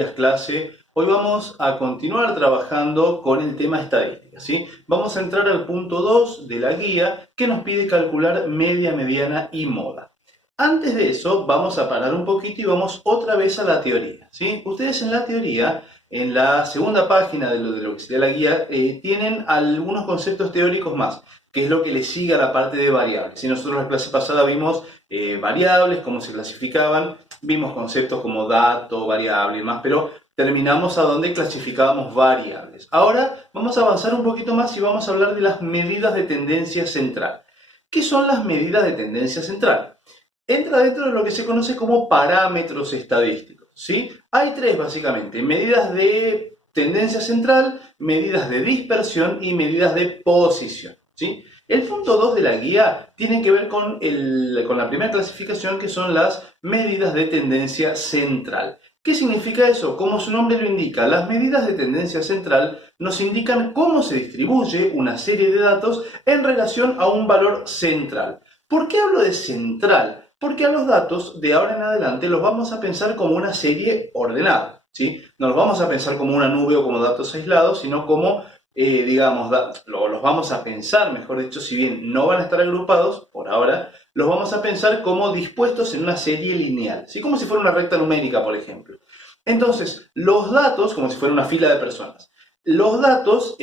días clase. Hoy vamos a continuar trabajando con el tema estadística, ¿sí? Vamos a entrar al punto 2 de la guía que nos pide calcular media, mediana y moda. Antes de eso vamos a parar un poquito y vamos otra vez a la teoría, ¿sí? Ustedes en la teoría, en la segunda página de lo que sería la guía, tienen algunos conceptos teóricos más, que es lo que le sigue a la parte de variables. Si nosotros en la clase pasada vimos variables, cómo se clasificaban, vimos conceptos como dato, variable y demás, pero terminamos a donde clasificábamos variables. Ahora vamos a avanzar un poquito más y vamos a hablar de las medidas de tendencia central. ¿Qué son las medidas de tendencia central? Entra dentro de lo que se conoce como parámetros estadísticos, ¿sí? Hay tres básicamente: medidas de tendencia central, medidas de dispersión y medidas de posición, ¿sí? El punto 2 de la guía tiene que ver con la primera clasificación, que son las medidas de tendencia central. ¿Qué significa eso? Como su nombre lo indica, las medidas de tendencia central nos indican cómo se distribuye una serie de datos en relación a un valor central. ¿Por qué hablo de central? Porque a los datos de ahora en adelante los vamos a pensar como una serie ordenada, ¿sí? No los vamos a pensar como una nube o como datos aislados, sino como digamos, los vamos a pensar, mejor dicho, si bien no van a estar agrupados por ahora, los vamos a pensar como dispuestos en una serie lineal, ¿sí? Como si fuera una recta numérica, por ejemplo. Entonces, los datos, como si fuera una fila de personas, los datos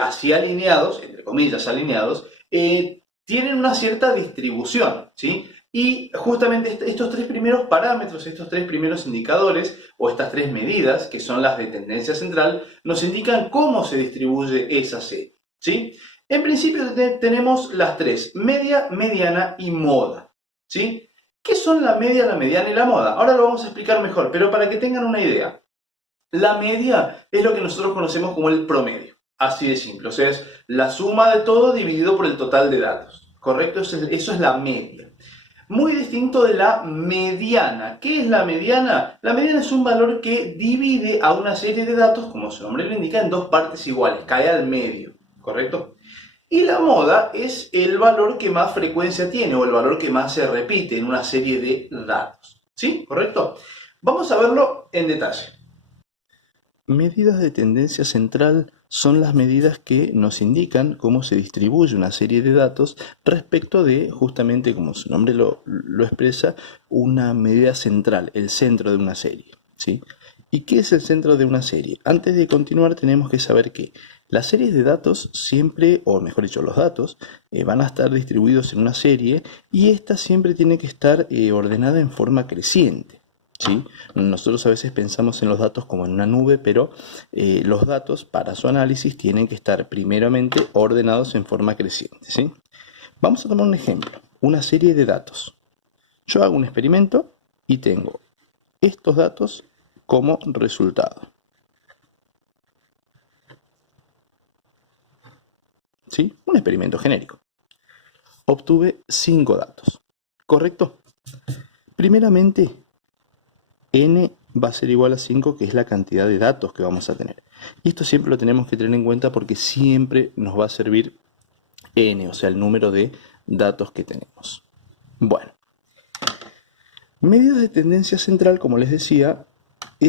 así alineados, entre comillas alineados, tienen una cierta distribución, ¿sí? Y justamente estos tres primeros parámetros, estos tres primeros indicadores, o estas tres medidas, que son las de tendencia central, nos indican cómo se distribuye esa serie, ¿sí? En principio tenemos las tres: media, mediana y moda, ¿sí? ¿Qué son la media, la mediana y la moda? Ahora lo vamos a explicar mejor, pero para que tengan una idea. La media es lo que nosotros conocemos como el promedio, así de simple, o sea, es la suma de todo dividido por el total de datos, ¿correcto? Eso es la media. Muy distinto de la mediana. ¿Qué es la mediana? La mediana es un valor que divide a una serie de datos, como su nombre lo indica, en dos partes iguales, cae al medio, ¿correcto? Y la moda es el valor que más frecuencia tiene o el valor que más se repite en una serie de datos, ¿sí? ¿Correcto? Vamos a verlo en detalle. Medidas de tendencia central son las medidas que nos indican cómo se distribuye una serie de datos respecto de, justamente como su nombre lo expresa, una medida central, el centro de una serie, ¿sí? ¿Y qué es el centro de una serie? Antes de continuar tenemos que saber que las series de datos siempre, o mejor dicho, los datos, van a estar distribuidos en una serie y esta siempre tiene que estar ordenada en forma creciente. ¿Sí? Nosotros a veces pensamos en los datos como en una nube, pero los datos para su análisis tienen que estar primeramente ordenados en forma creciente, ¿sí? Vamos a tomar un ejemplo, una serie de datos. Yo hago un experimento y tengo estos datos como resultado, ¿sí? Un experimento genérico. Obtuve 5 datos, ¿correcto? Primeramente, n va a ser igual a 5, que es la cantidad de datos que vamos a tener. Y esto siempre lo tenemos que tener en cuenta porque siempre nos va a servir n, o sea, el número de datos que tenemos. Bueno, medidas de tendencia central, como les decía,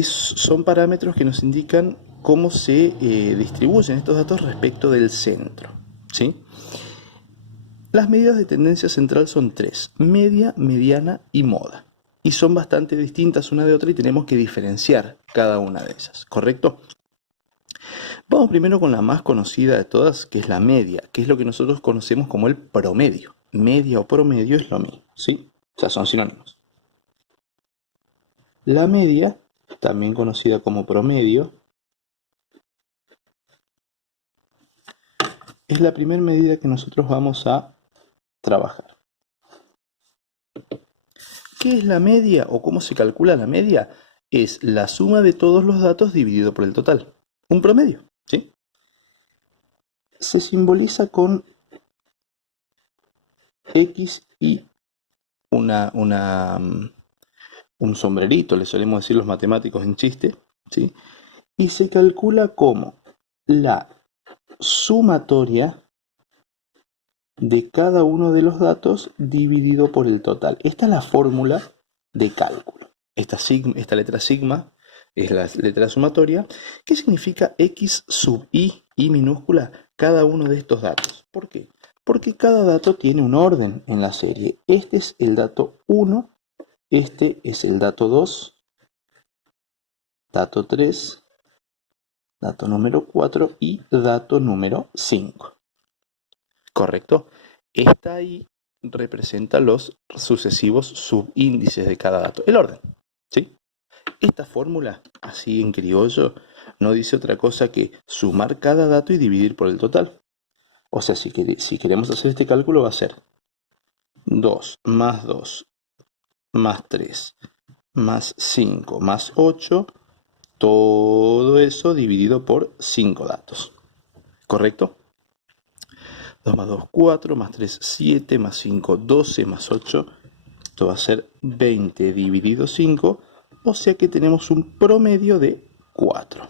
son parámetros que nos indican cómo se distribuyen estos datos respecto del centro, ¿sí? Las medidas de tendencia central son tres: media, mediana y moda. Y son bastante distintas una de otra y tenemos que diferenciar cada una de ellas, ¿correcto? Vamos primero con la más conocida de todas, que es la media, que es lo que nosotros conocemos como el promedio. Media o promedio es lo mismo, ¿sí? O sea, son sinónimos. La media, también conocida como promedio, es la primera medida que nosotros vamos a trabajar. ¿Qué es la media o cómo se calcula la media? Es la suma de todos los datos dividido por el total. Un promedio, ¿sí? Se simboliza con X y un sombrerito, le solemos decir los matemáticos en chiste, ¿sí? Y se calcula como la sumatoria de cada uno de los datos dividido por el total. Esta es la fórmula de cálculo. Esta letra sigma es la letra sumatoria, que significa x sub i minúscula, cada uno de estos datos. ¿Por qué? Porque cada dato tiene un orden en la serie. Este es el dato 1, este es el dato 2, dato 3, dato número 4 y dato número 5. ¿Correcto? Esta I representa los sucesivos subíndices de cada dato, el orden, ¿sí? Esta fórmula, así en criollo, no dice otra cosa que sumar cada dato y dividir por el total. O sea, si queremos hacer este cálculo va a ser 2 más 2 más 3 más 5 más 8, todo eso dividido por 5 datos. ¿Correcto? 2 más 2, 4, más 3, 7, más 5, 12, más 8. Esto va a ser 20 dividido 5, o sea que tenemos un promedio de 4.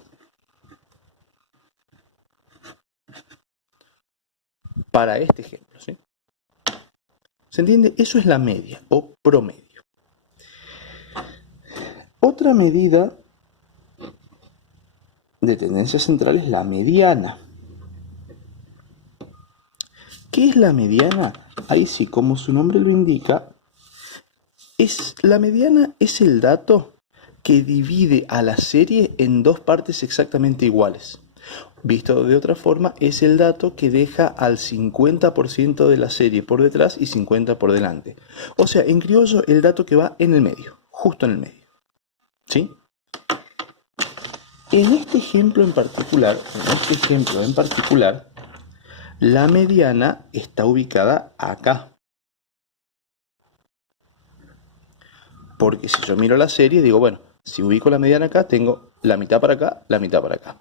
Para este ejemplo, ¿sí? ¿Se entiende? Eso es la media o promedio. Otra medida de tendencia central es la mediana. ¿Qué es la mediana? Ahí sí, como su nombre lo indica, la mediana es el dato que divide a la serie en dos partes exactamente iguales. Visto de otra forma, es el dato que deja al 50% de la serie por detrás y 50% por delante. O sea, en criollo, el dato que va en el medio, justo en el medio. ¿Sí? En este ejemplo en particular, la mediana está ubicada acá. Porque si yo miro la serie, digo, bueno, si ubico la mediana acá, tengo la mitad para acá, la mitad para acá.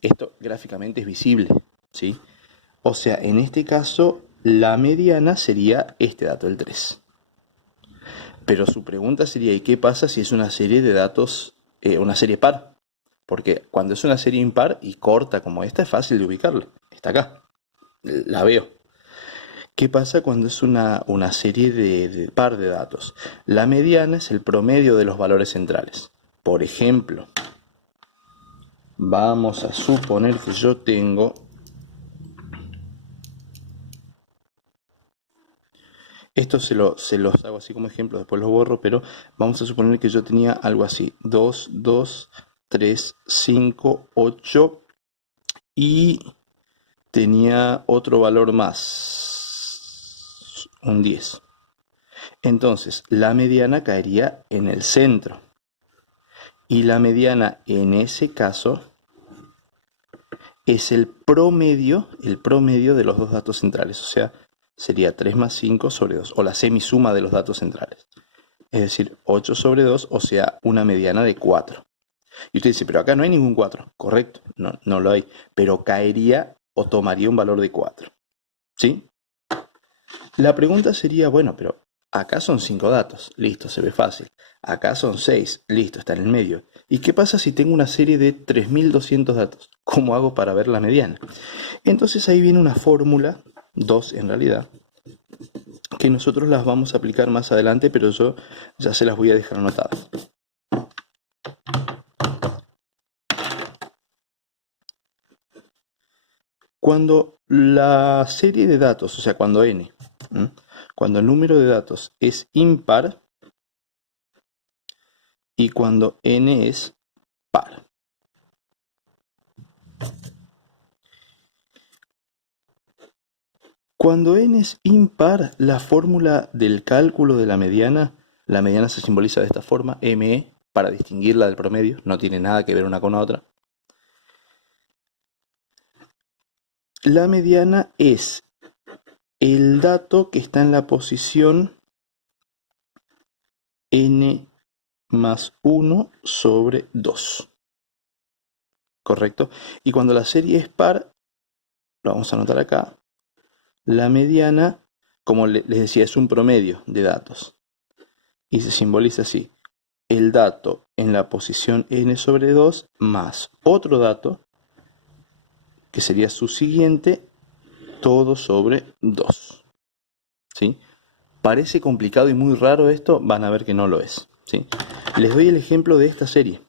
Esto gráficamente es visible, ¿sí? O sea, en este caso, la mediana sería este dato, el 3. Pero su pregunta sería, ¿y qué pasa si es una serie de datos, una serie par? Porque cuando es una serie impar y corta como esta, es fácil de ubicarla. Está acá, la veo. ¿Qué pasa cuando es una serie de par de datos? La mediana es el promedio de los valores centrales. Por ejemplo, vamos a suponer que yo tengo... Esto se los hago así como ejemplo, después los borro, pero vamos a suponer que yo tenía algo así. 2, 2, 3, 5, 8 y tenía otro valor más, un 10. Entonces, la mediana caería en el centro. Y la mediana en ese caso es el promedio de los dos datos centrales. O sea, sería 3 más 5 sobre 2, o la semisuma de los datos centrales. Es decir, 8 sobre 2, o sea, una mediana de 4. Y usted dice, pero acá no hay ningún 4. Correcto, no lo hay. Pero caería o tomaría un valor de 4. ¿Sí? La pregunta sería, bueno, pero acá son 5 datos. Listo, se ve fácil. Acá son 6. Listo, está en el medio. ¿Y qué pasa si tengo una serie de 3200 datos? ¿Cómo hago para ver la mediana? Entonces ahí viene una fórmula, 2 en realidad, que nosotros las vamos a aplicar más adelante, pero yo ya se las voy a dejar anotadas. Cuando la serie de datos, o sea, cuando n, cuando el número de datos es impar y cuando n es par. Cuando n es impar, la fórmula del cálculo de la mediana se simboliza de esta forma, ME, para distinguirla del promedio, no tiene nada que ver una con la otra. La mediana es el dato que está en la posición n más 1 sobre 2. ¿Correcto? Y cuando la serie es par, lo vamos a anotar acá, la mediana, como les decía, es un promedio de datos. Y se simboliza así. El dato en la posición n sobre 2 más otro dato, que sería su siguiente, todo sobre 2. ¿Sí? Parece complicado y muy raro esto, van a ver que no lo es. ¿Sí? Les doy el ejemplo de esta serie.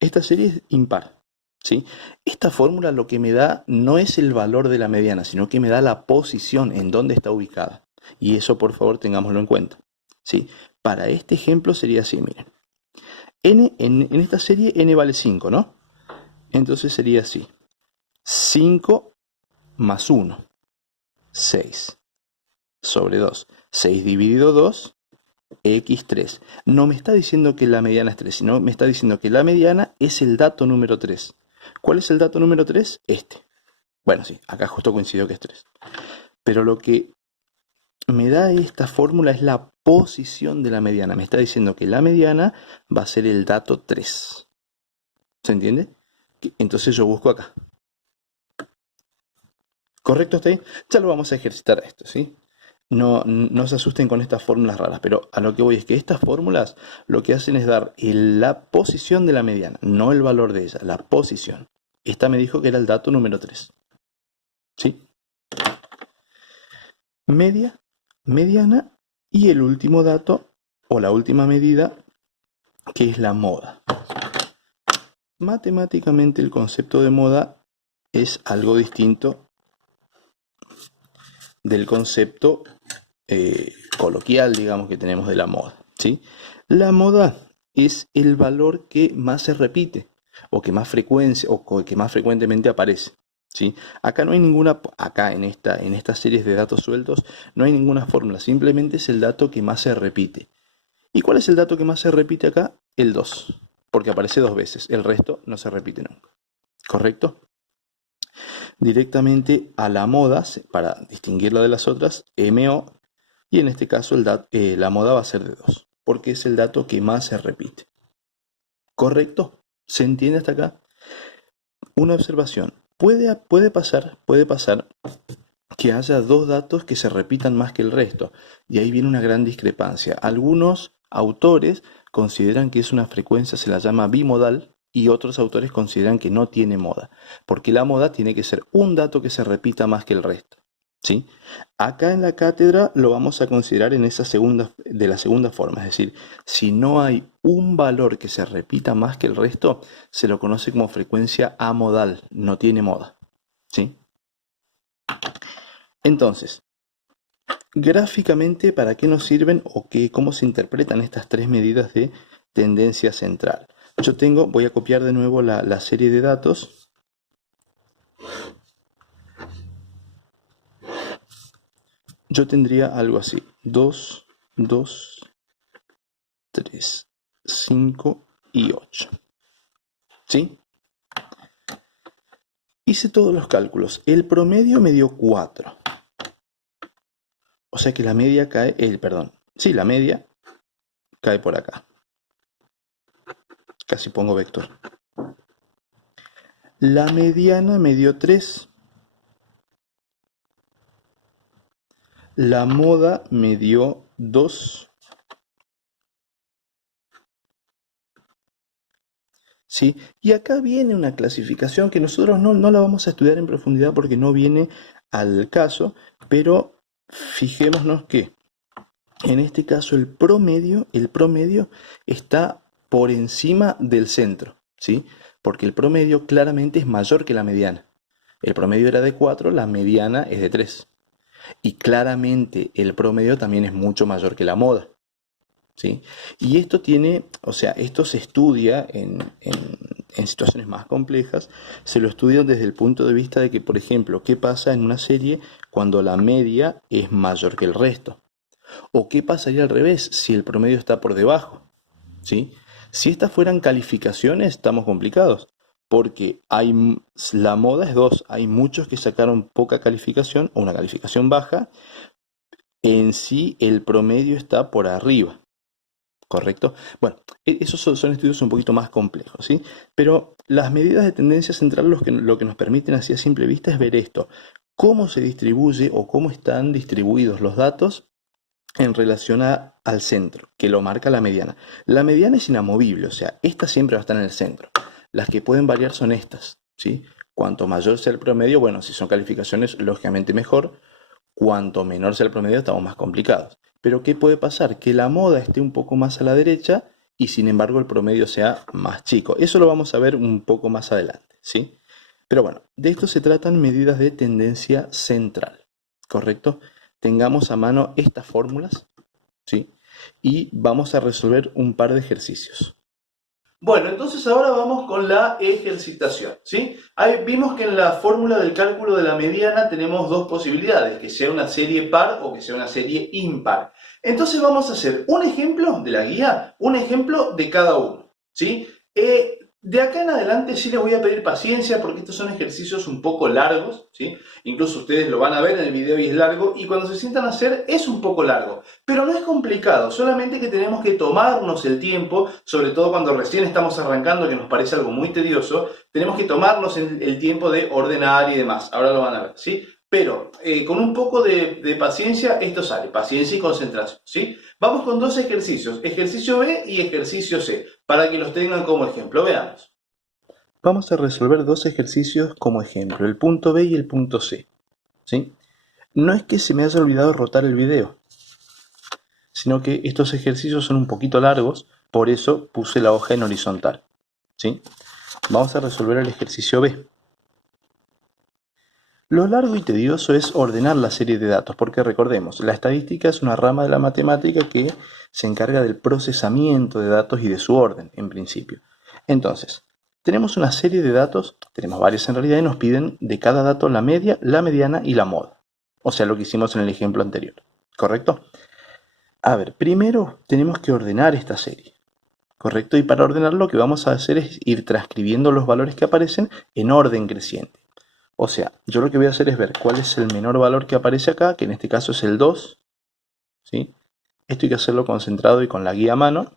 Esta serie es impar, ¿sí? Esta fórmula lo que me da no es el valor de la mediana, sino que me da la posición en donde está ubicada. Y eso, por favor, tengámoslo en cuenta, ¿sí? Para este ejemplo sería así, miren. En esta serie n vale 5, ¿no? Entonces sería así. 5 más 1, 6 sobre 2. 6 dividido 2, x3. No me está diciendo que la mediana es 3, sino me está diciendo que la mediana es el dato número 3. ¿Cuál es el dato número 3? Este. Bueno, sí, acá justo coincidió que es 3. Pero lo que me da esta fórmula es la posición de la mediana. Me está diciendo que la mediana va a ser el dato 3. ¿Se entiende? Entonces yo busco acá. ¿Correcto hasta ahí? Ya lo vamos a ejercitar a esto, ¿sí? No se asusten con estas fórmulas raras, pero a lo que voy es que estas fórmulas lo que hacen es dar la posición de la mediana, no el valor de ella, la posición. Esta me dijo que era el dato número 3. ¿Sí? Media, mediana y el último dato o la última medida que es la moda. Matemáticamente el concepto de moda es algo distinto del concepto coloquial, digamos, que tenemos de la moda, ¿sí? La moda es el valor que más se repite o que más frecuentemente aparece, ¿sí? Acá no hay ninguna, acá en estas series de datos sueltos no hay ninguna fórmula, simplemente es el dato que más se repite. ¿Y cuál es el dato que más se repite acá? El 2, porque aparece 2 veces, el resto no se repite nunca, ¿correcto? Directamente a la moda, para distinguirla de las otras, MO, y en este caso la moda va a ser de 2, porque es el dato que más se repite. ¿Correcto? ¿Se entiende hasta acá? Una observación. Puede pasar que haya 2 datos que se repitan más que el resto, y ahí viene una gran discrepancia. Algunos autores consideran que es una frecuencia, se la llama bimodal, y otros autores consideran que no tiene moda, porque la moda tiene que ser un dato que se repita más que el resto, ¿sí? Acá en la cátedra lo vamos a considerar en de la segunda forma, es decir, si no hay un valor que se repita más que el resto, se lo conoce como frecuencia amodal, no tiene moda, ¿sí? Entonces, gráficamente, ¿para qué nos sirven o cómo se interpretan estas 3 medidas de tendencia central? Voy a copiar de nuevo la serie de datos. Yo tendría algo así, 2, 2, 3, 5 y 8. ¿Sí? Hice todos los cálculos. El promedio me dio 4. O sea que la media cae, la media cae por acá. Casi pongo vector. La mediana me dio 3. La moda me dio 2. ¿Sí? Y acá viene una clasificación que nosotros no la vamos a estudiar en profundidad porque no viene al caso, pero fijémonos que en este caso el promedio está por encima del centro, ¿sí? Porque el promedio claramente es mayor que la mediana. El promedio era de 4, la mediana es de 3. Y claramente el promedio también es mucho mayor que la moda, ¿sí? Y esto se estudia en situaciones más complejas, se lo estudia desde el punto de vista de que, por ejemplo, ¿qué pasa en una serie cuando la media es mayor que el resto? ¿O qué pasaría al revés si el promedio está por debajo? ¿Sí? Si estas fueran calificaciones, estamos complicados, porque la moda es 2, hay muchos que sacaron poca calificación o una calificación baja, en sí el promedio está por arriba. ¿Correcto? Bueno, esos son estudios un poquito más complejos, ¿sí? Pero las medidas de tendencia central lo que nos permiten así a simple vista es ver esto, cómo se distribuye o cómo están distribuidos los datos en relación al centro, que lo marca la mediana. La mediana es inamovible, o sea, esta siempre va a estar en el centro. Las que pueden variar son estas, ¿sí? Cuanto mayor sea el promedio, bueno, si son calificaciones, lógicamente mejor. Cuanto menor sea el promedio, estamos más complicados. Pero ¿qué puede pasar? Que la moda esté un poco más a la derecha y sin embargo el promedio sea más chico. Eso lo vamos a ver un poco más adelante, ¿sí? Pero bueno, de esto se tratan medidas de tendencia central, ¿correcto? Tengamos a mano estas fórmulas, ¿sí? Y vamos a resolver un par de ejercicios. Bueno, entonces ahora vamos con la ejercitación, ¿sí? Ahí vimos que en la fórmula del cálculo de la mediana tenemos dos posibilidades, que sea una serie par o que sea una serie impar. Entonces vamos a hacer un ejemplo de la guía, un ejemplo de cada uno, ¿sí? De acá en adelante sí les voy a pedir paciencia porque estos son ejercicios un poco largos, ¿sí? Incluso ustedes lo van a ver en el video y es largo, y cuando se sientan a hacer es un poco largo, pero no es complicado, solamente que tenemos que tomarnos el tiempo, sobre todo cuando recién estamos arrancando, que nos parece algo muy tedioso, tenemos que tomarnos el tiempo de ordenar y demás, ahora lo van a ver, ¿sí? Pero con un poco de paciencia esto sale, paciencia y concentración, ¿sí? Vamos con dos ejercicios, ejercicio B y ejercicio C, para que los tengan como ejemplo. Veamos. Vamos a resolver dos ejercicios como ejemplo, el punto B y el punto C, ¿sí? No es que se me haya olvidado rotar el video, sino que estos ejercicios son un poquito largos, por eso puse la hoja en horizontal, ¿sí? Vamos a resolver el ejercicio B. Lo largo y tedioso es ordenar la serie de datos, porque recordemos, la estadística es una rama de la matemática que se encarga del procesamiento de datos y de su orden, en principio. Entonces, tenemos una serie de datos, tenemos varios en realidad, y nos piden de cada dato la media, la mediana y la moda. O sea, lo que hicimos en el ejemplo anterior, ¿correcto? A ver, primero tenemos que ordenar esta serie, ¿correcto? Y para ordenar lo que vamos a hacer es ir transcribiendo los valores que aparecen en orden creciente. O sea, yo lo que voy a hacer es ver cuál es el menor valor que aparece acá, que en este caso es el 2, ¿sí? Esto hay que hacerlo concentrado y con la guía a mano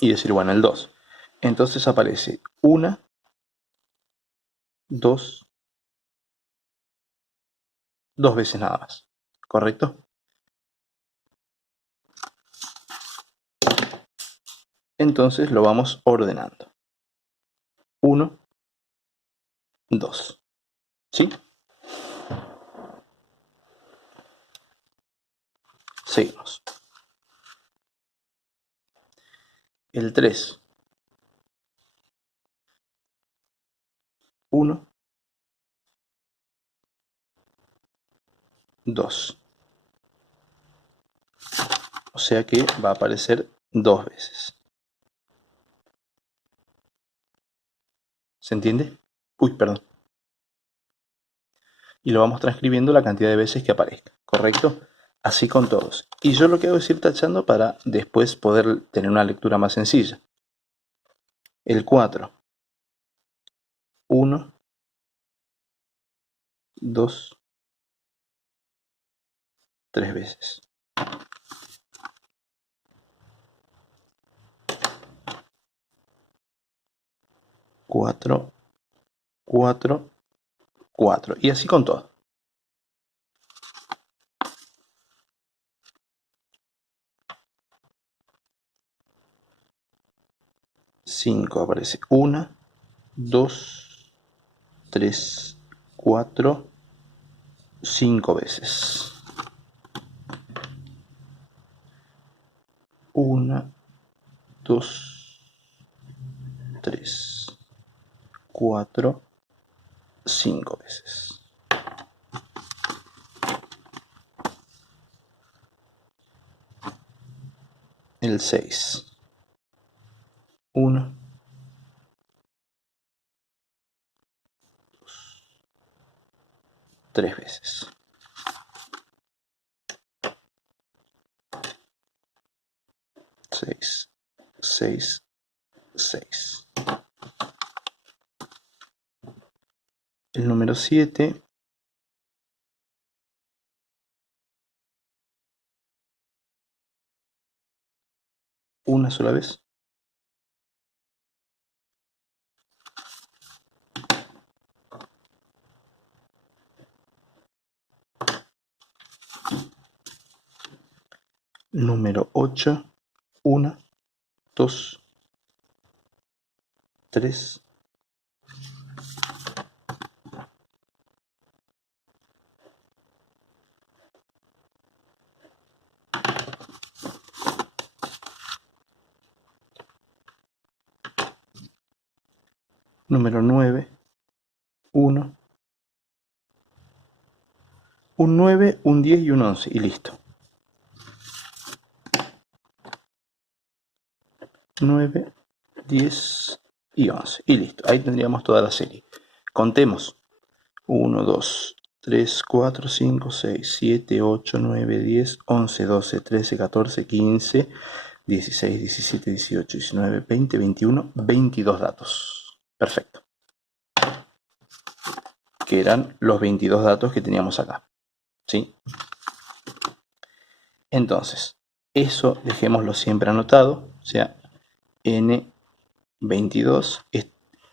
y decir, bueno, el 2. Entonces aparece 1, 2, 2 veces nada más, ¿correcto? Entonces lo vamos ordenando. 1, 2, ¿sí? Seguimos. El 3, 1, 2. O sea que va a aparecer 2 veces. ¿Se entiende? Uy, perdón. Y lo vamos transcribiendo la cantidad de veces que aparezca, ¿correcto? Así con todos. Y yo lo que hago es ir tachando para después poder tener una lectura más sencilla. El 4. 1, 2, 3 veces. 4, 4, 4. Y así con todo. 5 aparece 1, 2, 3, 4, 5 veces. 1, 2, 3, 4, 5 veces. El 6. 1, 3 veces. 6, 6, 6. El número 7. Una sola vez. Número 8. 1, 2, 3. número 9, 1, un 9, un 10 y un 11 y listo. 9, 10 y 11 y listo. Ahí tendríamos toda la serie. Contemos. 1, 2, 3, 4, 5, 6, 7, 8, 9, 10, 11, 12, 13, 14, 15, 16, 17, 18, 19, 20, 21, 22 datos. Perfecto. Que eran los 22 datos que teníamos acá. ¿Sí? Entonces, eso dejémoslo siempre anotado. O sea, N22.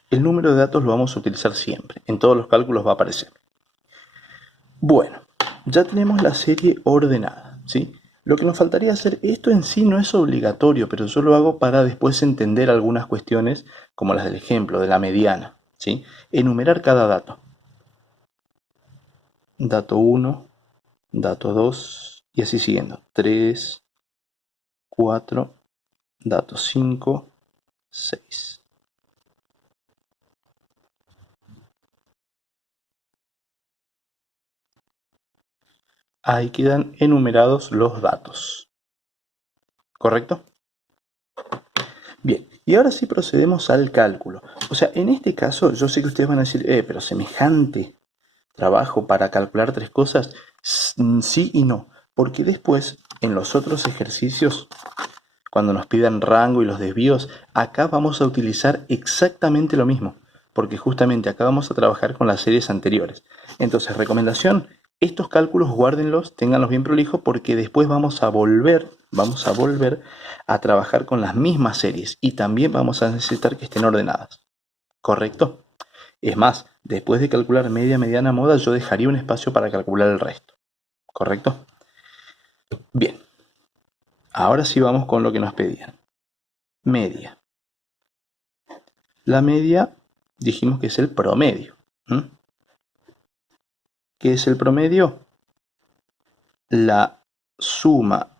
El número de datos lo vamos a utilizar siempre. En todos los cálculos va a aparecer. Bueno, ya tenemos la serie ordenada, ¿sí? Lo que nos faltaría hacer, esto en sí no es obligatorio, pero yo lo hago para después entender algunas cuestiones, como las del ejemplo, de la mediana, ¿sí? Enumerar cada dato. Dato 1, dato 2, y así siguiendo. 3, 4, dato 5, 6. Ahí quedan enumerados los datos. ¿Correcto? Bien, y ahora sí procedemos al cálculo. O sea, en este caso, yo sé que ustedes van a decir, pero semejante trabajo para calcular tres cosas. Sí y no, porque después, en los otros ejercicios, cuando nos pidan rango y los desvíos, acá vamos a utilizar exactamente lo mismo, porque justamente acá vamos a trabajar con las series anteriores. Entonces, recomendación, estos cálculos guárdenlos, ténganlos bien prolijos, porque después vamos a volver a trabajar con las mismas series y también vamos a necesitar que estén ordenadas. ¿Correcto? Es más, después de calcular media, mediana, moda, yo dejaría un espacio para calcular el resto. ¿Correcto? Bien. Ahora sí vamos con lo que nos pedían. Media. La media dijimos que es el promedio. ¿Qué es el promedio? La suma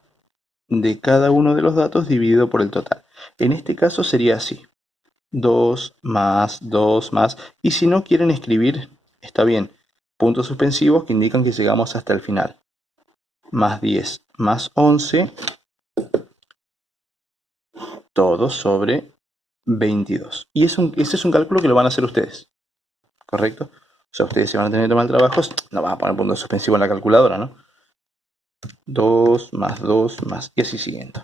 de cada uno de los datos dividido por el total. En este caso sería así. 2 más, 2 más. Y si no quieren escribir, está bien. Puntos suspensivos que indican que llegamos hasta el final. Más 10 más 11. Todo sobre 22. Y ese es un cálculo que lo van a hacer ustedes. ¿Correcto? O sea, ustedes se van a tener que tomar trabajos. No van a poner punto suspensivo en la calculadora, ¿no? 2 más 2 más. Y así siguiendo.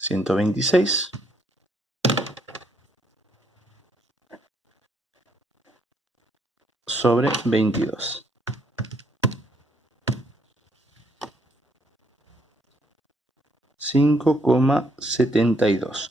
$126 sobre 22. $5,72.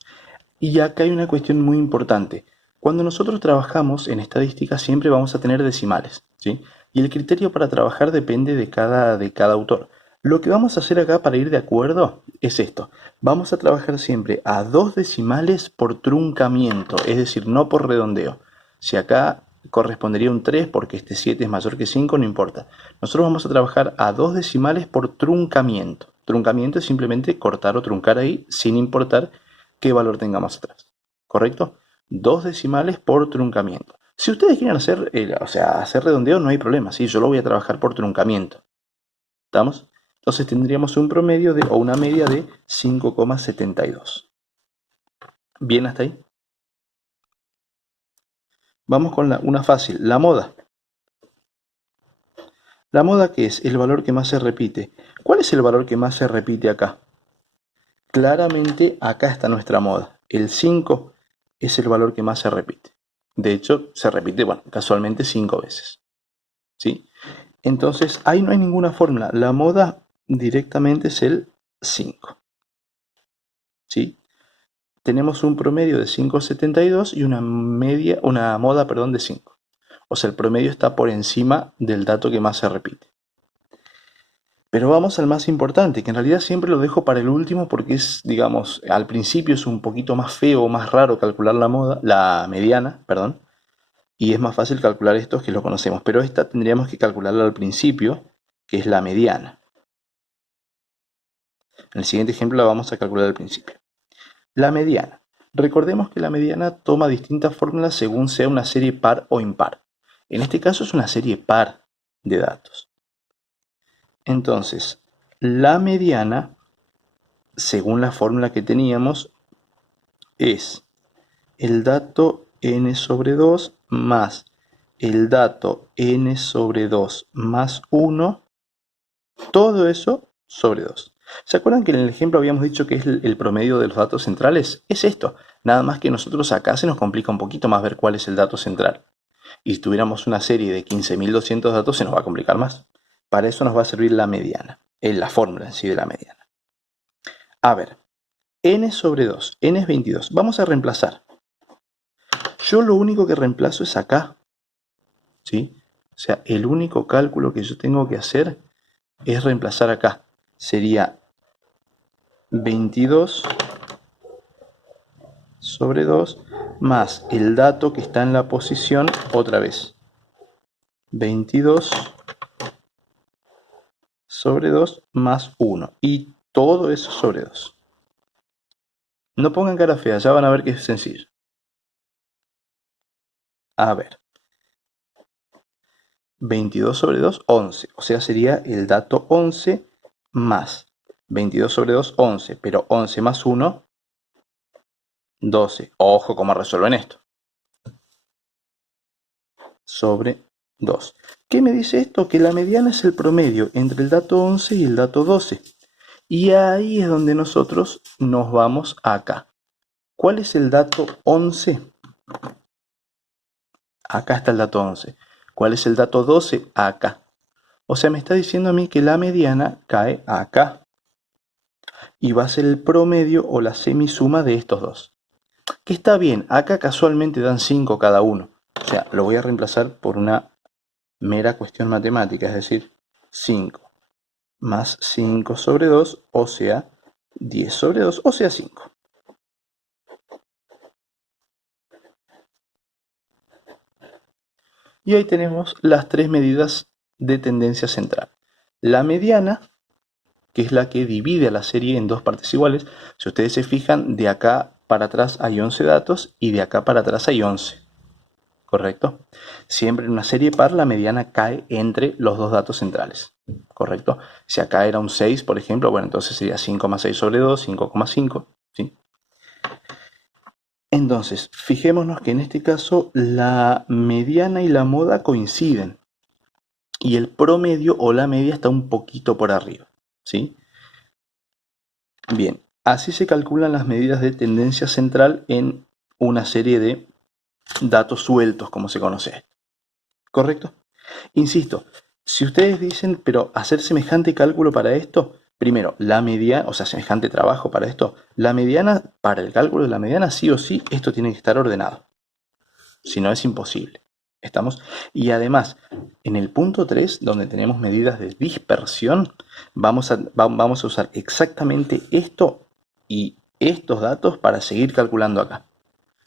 Y acá hay una cuestión muy importante. Cuando nosotros trabajamos en estadística siempre vamos a tener decimales, ¿sí? Y el criterio para trabajar depende de cada autor. Lo que vamos a hacer acá para ir de acuerdo es esto. Vamos a trabajar siempre a 2 decimales por truncamiento, es decir, no por redondeo. Si acá correspondería un 3 porque este 7 es mayor que 5, no importa. Nosotros vamos a trabajar a 2 decimales por truncamiento. Truncamiento es simplemente cortar o truncar ahí sin importar qué valor tengamos atrás. ¿Correcto? 2 decimales por truncamiento. Si ustedes quieren hacer redondeo, no hay problema. ¿Sí? Yo lo voy a trabajar por truncamiento. ¿Estamos? Entonces tendríamos un promedio o una media de 5,72. ¿Bien hasta ahí? Vamos con una fácil, la moda. ¿La moda qué es? El valor que más se repite. ¿Cuál es el valor que más se repite acá? Claramente acá está nuestra moda. El 5 es el valor que más se repite. De hecho, se repite, casualmente 5 veces. ¿Sí? Entonces, ahí no hay ninguna fórmula. La moda directamente es el 5. ¿Sí? Tenemos un promedio de 5,72 y una moda de 5. O sea, el promedio está por encima del dato que más se repite. Pero vamos al más importante, que en realidad siempre lo dejo para el último porque es, digamos, al principio es un poquito más feo o más raro calcular la mediana, y es más fácil calcular esto que lo conocemos, pero esta tendríamos que calcularla al principio, que es la mediana. En el siguiente ejemplo la vamos a calcular al principio. La mediana. Recordemos que la mediana toma distintas fórmulas según sea una serie par o impar. En este caso es una serie par de datos. Entonces, la mediana, según la fórmula que teníamos, es el dato n sobre 2 más el dato n sobre 2 más 1, todo eso sobre 2. ¿Se acuerdan que en el ejemplo habíamos dicho que es el promedio de los datos centrales? Es esto, nada más que nosotros acá se nos complica un poquito más ver cuál es el dato central. Y si tuviéramos una serie de 15.200 datos se nos va a complicar más. Para eso nos va a servir la mediana, la fórmula en sí de la mediana. A ver, n sobre 2, n es 22. Vamos a reemplazar. Yo lo único que reemplazo es acá, ¿sí? O sea, el único cálculo que yo tengo que hacer es reemplazar acá. Sería 22 sobre 2 más el dato que está en la posición otra vez. 22 sobre 2 más 1. Y todo eso sobre 2. No pongan cara fea, ya van a ver que es sencillo. A ver. 22 sobre 2, 11. O sea, sería el dato 11 más 22 sobre 2, 11. Pero 11 más 1, 12. Ojo cómo resuelven esto. Sobre 2. ¿Qué me dice esto? Que la mediana es el promedio entre el dato 11 y el dato 12. Y ahí es donde nosotros nos vamos acá. ¿Cuál es el dato 11? Acá está el dato 11. ¿Cuál es el dato 12? Acá. O sea, me está diciendo a mí que la mediana cae acá. Y va a ser el promedio o la semisuma de estos dos. Que está bien, acá casualmente dan 5 cada uno. O sea, lo voy a reemplazar por una mera cuestión matemática, es decir, 5 más 5 sobre 2, o sea, 10 sobre 2, o sea, 5. Y ahí tenemos las tres medidas de tendencia central. La mediana, que es la que divide a la serie en dos partes iguales. Si ustedes se fijan, de acá para atrás hay 11 datos y de acá para atrás hay 11. ¿Correcto? Siempre en una serie par la mediana cae entre los dos datos centrales. ¿Correcto? Si acá era un 6, por ejemplo, bueno, entonces sería 5,6 sobre 2, 5,5. ¿Sí? Entonces, fijémonos que en este caso la mediana y la moda coinciden. Y el promedio o la media está un poquito por arriba. ¿Sí? Bien, así se calculan las medidas de tendencia central en una serie de datos sueltos, como se conoce. ¿Correcto? Insisto, si ustedes dicen, pero hacer semejante cálculo para esto, primero, la mediana, o sea, semejante trabajo para esto, la mediana, para el cálculo de la mediana, sí o sí, esto tiene que estar ordenado. Si no, es imposible. ¿Estamos? Y además, en el punto 3, donde tenemos medidas de dispersión, vamos a usar exactamente esto y estos datos para seguir calculando acá.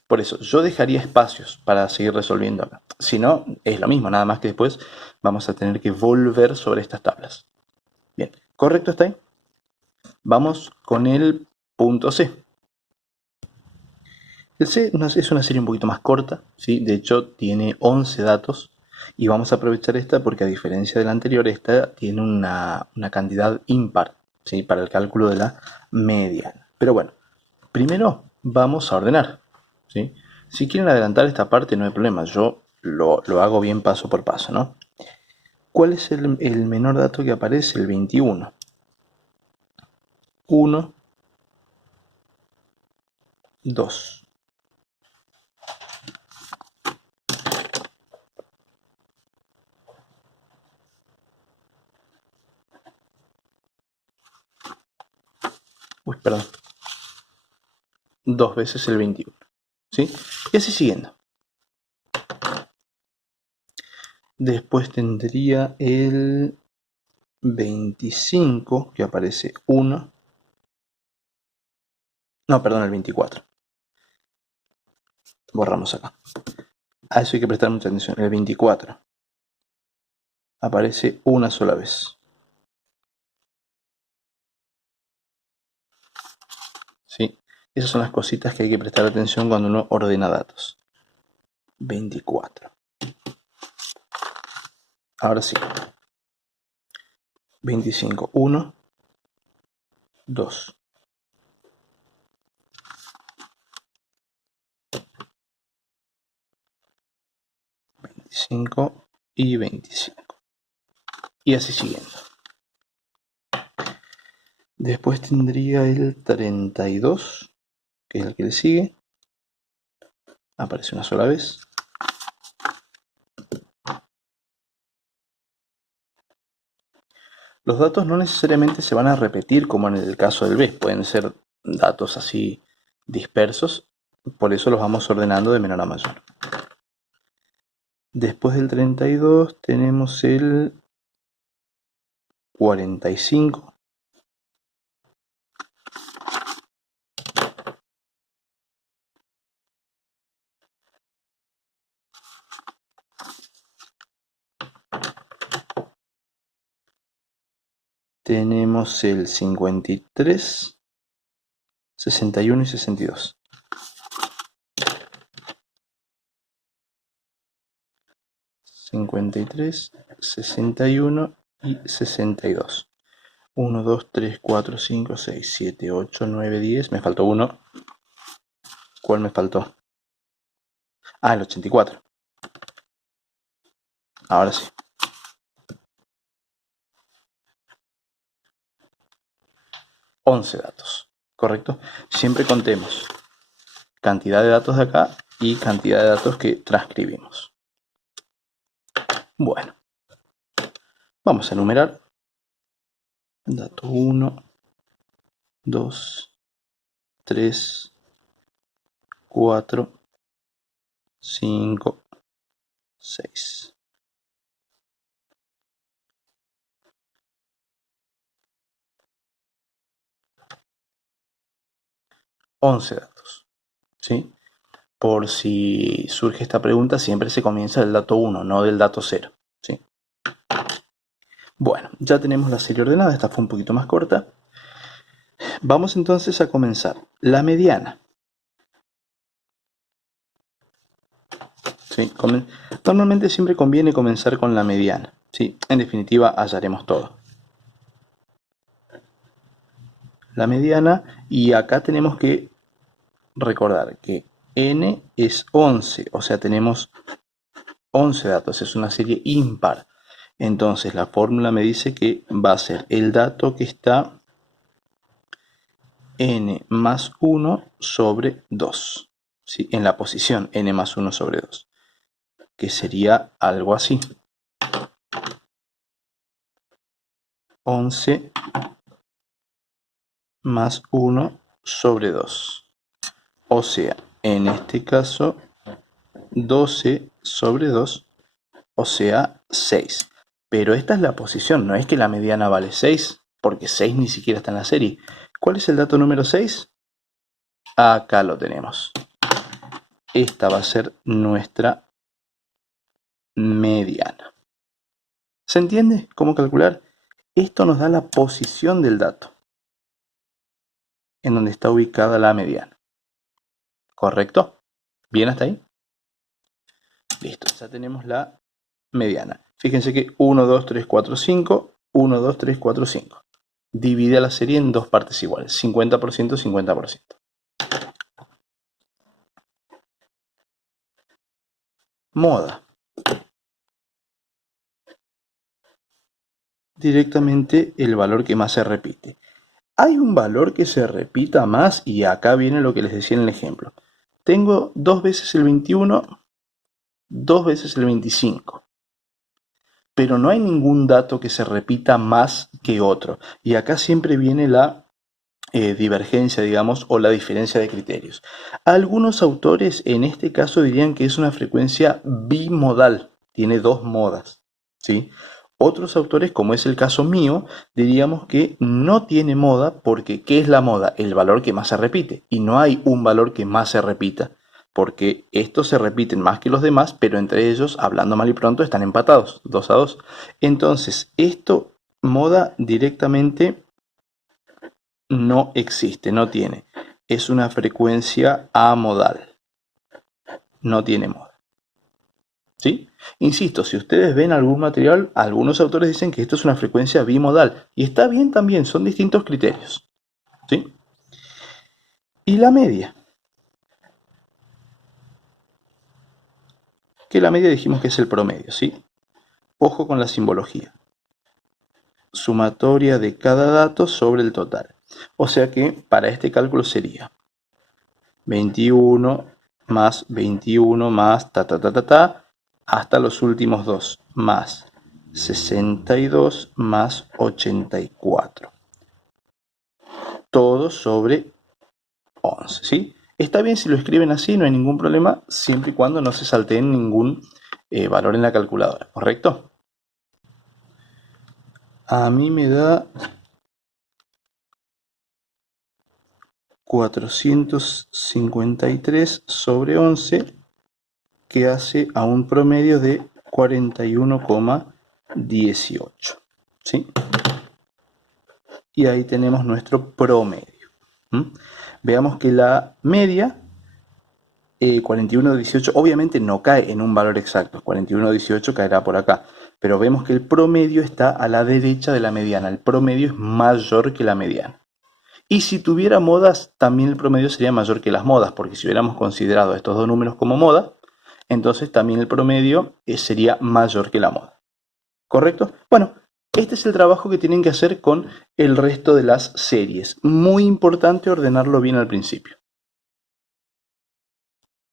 Por eso, yo dejaría espacios para seguir resolviendo acá. Si no, es lo mismo, nada más que después vamos a tener que volver sobre estas tablas. Bien, ¿correcto está ahí? Vamos con el punto C. El C es una serie un poquito más corta, ¿sí? De hecho tiene 11 datos y vamos a aprovechar esta porque a diferencia de la anterior, esta tiene una cantidad impar, ¿sí? Para el cálculo de la mediana. Pero bueno, primero vamos a ordenar, ¿sí? Si quieren adelantar esta parte no hay problema, yo lo hago bien paso por paso, ¿no? ¿Cuál es el menor dato que aparece? El 21. 1, 2. Uy, perdón. 2 veces el 21. ¿Sí? Y así siguiendo. Después tendría el 25, que aparece 1. No, perdón, el 24. Borramos acá. A eso hay que prestar mucha atención. El 24 aparece una sola vez. ¿Sí? Esas son las cositas que hay que prestar atención cuando uno ordena datos. 24. Ahora sí. 25. 1, 2. 25 y 25. Y así siguiendo. Después tendría el 32, que es el que le sigue. Aparece una sola vez. Los datos no necesariamente se van a repetir como en el caso del B. Pueden ser datos así dispersos. Por eso los vamos ordenando de menor a mayor. Después del 32 tenemos el 45. Tenemos el 53, 61 y 62. 53, 61 y 62. 1, 2, 3, 4, 5, 6, 7, 8, 9, 10. Me faltó uno. ¿Cuál me faltó? Ah, el 84. Ahora sí. 11 datos, ¿correcto? Siempre contemos cantidad de datos de acá y cantidad de datos que transcribimos. Bueno, vamos a enumerar. Dato 1, 2, 3, 4, 5, 6. $11 datos, ¿sí? Por si surge esta pregunta, siempre se comienza del dato 1, no del dato 0, ¿sí? Bueno, ya tenemos la serie ordenada, esta fue un poquito más corta. Vamos entonces a comenzar. La mediana. ¿Sí? Normalmente siempre conviene comenzar con la mediana, ¿sí? En definitiva, hallaremos todo. La mediana, y acá tenemos que recordar que n es 11, o sea, tenemos 11 datos, es una serie impar. Entonces la fórmula me dice que va a ser el dato que está n más 1 sobre 2, ¿sí? En la posición n más 1 sobre 2, que sería algo así. 11 más 1 sobre 2. O sea, en este caso, 12 sobre 2, o sea, 6. Pero esta es la posición, no es que la mediana vale 6, porque 6 ni siquiera está en la serie. ¿Cuál es el dato número 6? Acá lo tenemos. Esta va a ser nuestra mediana. ¿Se entiende cómo calcular? Esto nos da la posición del dato, en donde está ubicada la mediana. ¿Correcto? ¿Bien hasta ahí? Listo, ya tenemos la mediana. Fíjense que 1, 2, 3, 4, 5, 1, 2, 3, 4, 5. Divide a la serie en dos partes iguales, 50%, 50%. Moda. Directamente el valor que más se repite. Hay un valor que se repita más y acá viene lo que les decía en el ejemplo. Tengo 2 veces el 21, 2 veces el 25. Pero no hay ningún dato que se repita más que otro. Y acá siempre viene la divergencia, digamos, o la diferencia de criterios. Algunos autores en este caso dirían que es una frecuencia bimodal, tiene dos modas, ¿sí? Otros autores, como es el caso mío, diríamos que no tiene moda porque ¿qué es la moda? El valor que más se repite, y no hay un valor que más se repita. porque estos se repiten más que los demás, pero entre ellos, hablando mal y pronto, están empatados, 2 a 2. Entonces, esto moda directamente no existe, no tiene. Es una frecuencia amodal. No tiene moda. ¿Sí? Insisto, si ustedes ven algún material, algunos autores dicen que esto es una frecuencia bimodal. Y está bien también, son distintos criterios. ¿Sí? Y la media. Que la media dijimos que es el promedio, ¿sí? Ojo con la simbología. Sumatoria de cada dato sobre el total. O sea que para este cálculo sería 21 más 21 más hasta los últimos dos, más 62 más 84. Todo sobre 11, ¿sí? Está bien si lo escriben así, no hay ningún problema, siempre y cuando no se salteen ningún valor en la calculadora, ¿correcto? A mí me da 453 sobre 11, que hace a un promedio de 41,18. ¿Sí? Y ahí tenemos nuestro promedio. Veamos que la media, 41,18, obviamente no cae en un valor exacto. 41,18 caerá por acá. Pero vemos que el promedio está a la derecha de la mediana. El promedio es mayor que la mediana. Y si tuviera modas, también el promedio sería mayor que las modas, porque si hubiéramos considerado estos dos números como moda, entonces también el promedio sería mayor que la moda. ¿Correcto? Bueno, este es el trabajo que tienen que hacer con el resto de las series. Muy importante ordenarlo bien al principio.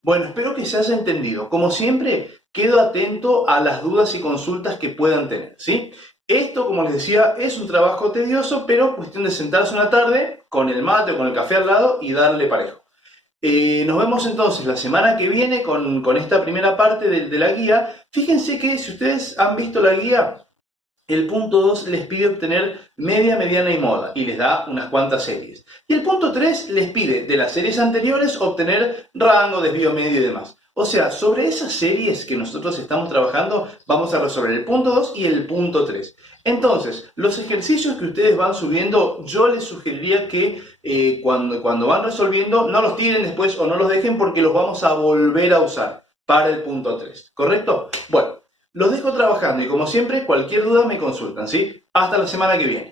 Bueno, espero que se haya entendido. Como siempre, quedo atento a las dudas y consultas que puedan tener, ¿sí? Esto, como les decía, es un trabajo tedioso, pero cuestión de sentarse una tarde con el mate o con el café al lado y darle parejo. Nos vemos entonces la semana que viene con esta primera parte de la guía. Fíjense que si ustedes han visto la guía, el punto 2 les pide obtener media, mediana y moda y les da unas cuantas series. Y el punto 3 les pide de las series anteriores obtener rango, desvío medio y demás. O sea, sobre esas series que nosotros estamos trabajando vamos a resolver el punto 2 y el punto 3. Entonces, los ejercicios que ustedes van subiendo, yo les sugeriría que cuando van resolviendo no los tiren después o no los dejen porque los vamos a volver a usar para el punto 3. ¿Correcto? Bueno. Los dejo trabajando y como siempre, cualquier duda me consultan, ¿sí? Hasta la semana que viene.